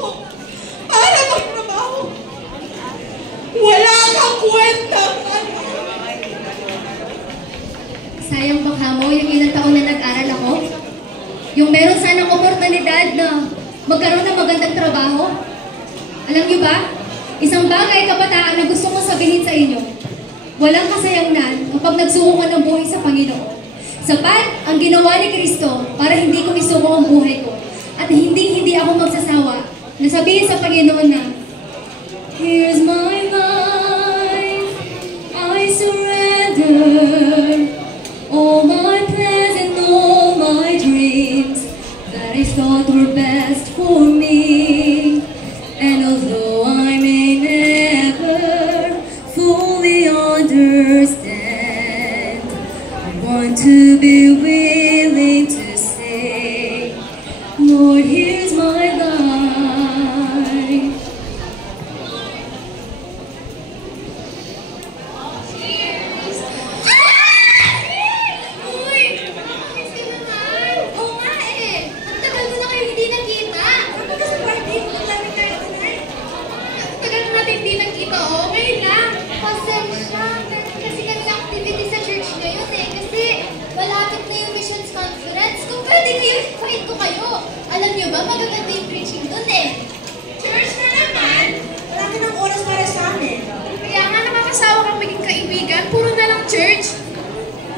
dito para magtrabaho. Wala kang kwenta. Sayang baka mo yung ilang taon na nag-aral ako. Yung meron sanang oportunidad na magkaroon ng magandang trabaho. Alam niyo ba, isang bagay kabataan na gusto kong sabihin sa inyo. Walang kasayangnan kapag nagsuko ka ng buhay sa Panginoon. Sapat ang ginawa ni Kristo para hindi ko isuko ang buhay ko. At hindi ako magsasawa na sabihin sa Panginoon na, here's my life, I surrender. All my plans and all my dreams that I thought were best for me. And although I may never fully understand, I want to be willing to say, Lord, here's my life. Alam niyo ba, magaganda yung preaching dun eh. Church na naman. Wala ka ng oras para sa amin. Kaya nga nakakasawa kang maging kaibigan, puro na lang church.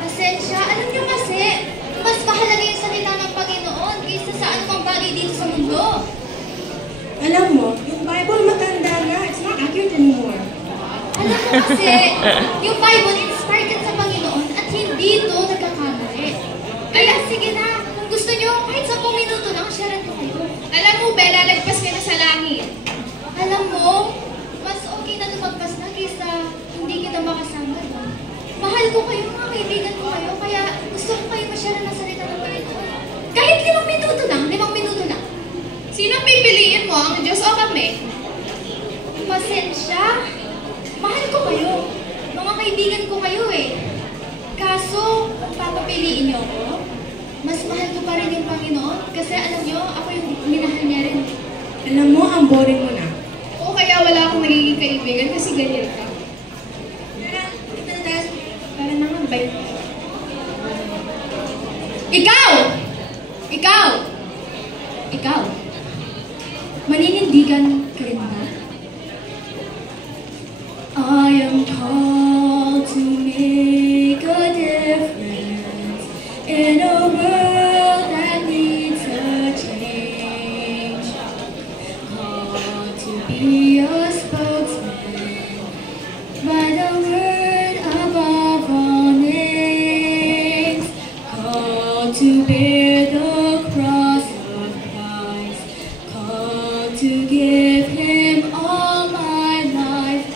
Pasensya, alam niyo kasi, mas mahalaga yung salita ng Panginoon kaysa sa anumang bagay dito sa mundo. Alam mo, yung Bible matanda na. It's not accurate anymore. Alam mo kasi, yung Bible inspired yan sa Panginoon at hindi ito nagkakamali. Kaya sige na, kung gusto niyo, kahit 10 minuto lang, share ko kayo. Alam mo, Bella, lagpas ka na sa langit. Alam mo, mas okay na lumagpas na kaysa hindi kita makasama. Mahal ko kayo, mga kaibigan ko kayo, kaya gusto ko kayo ma-share ng salita ng Panginoon. Kahit 5 minuto lang, 5 minuto lang. Sinong pipiliin mo, ang Diyos o kami? Pasensya. Mahal ko kayo. Mga kaibigan ko kayo eh. Kaso, kung papapiliin niyo ako, mas mahal ko pa rin yung Panginoon kasi alam niyo, ako yung minahal niya rin. Alam mo, ang boring mo na. Oo, kaya wala akong nagiging kaibigan kasi ganyan ka. Para naman, bye. Ikaw! Ikaw! Ikaw! Maninindigan ka rin ba? I am called to make a difference in a world that needs a change. Called to be a spokesman by the word above all names. Called to bear the cross of Christ. Called to give Him all my life.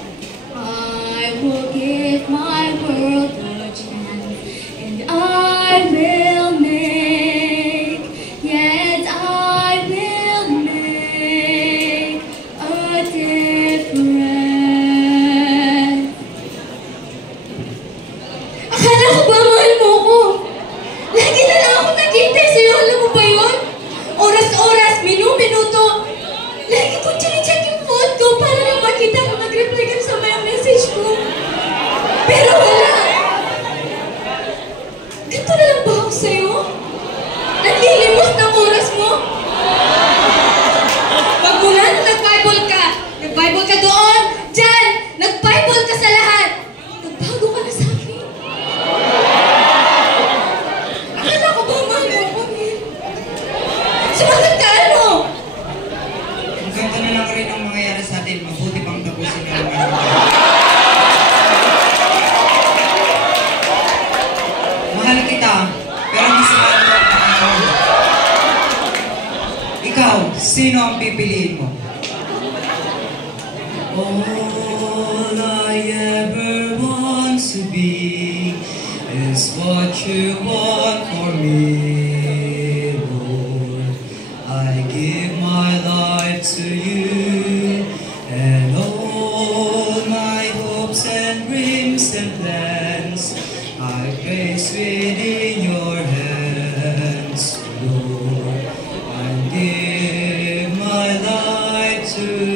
I will give my world a chance, and I will make, yes, I will make a difference. Akala ko ba mahal mo ko? Lagi na lang ako naghihintay sa'yo, alam mo ba yun? Oras-oras, minuto. Lagi ko check yung phone ko para lang makita kung nag-reply ka sa mga message ko. Pero wala. Ganito na lang ba ako sa'yo? Nanlilimos ng oras mo? Pag mula na nag-Bible ka doon, dyan, nag-Bible ka sa lahat. Nagbago ka na sa akin. Akala ko ba mahal mo ko, Neil? Sumagot ka ano? Kung ganito na lang rin ang mangyayari sa atin, mabuti pang tapusin ka lang. Mahal kita, pero mas mahal ko ang Panginoon. Ikaw, sino ang pipiliin mo? All I ever want to be is what you want for me, Lord. I give my life to you, and all my hopes and dreams and plans I place within your hands, Lord. I give my life soon.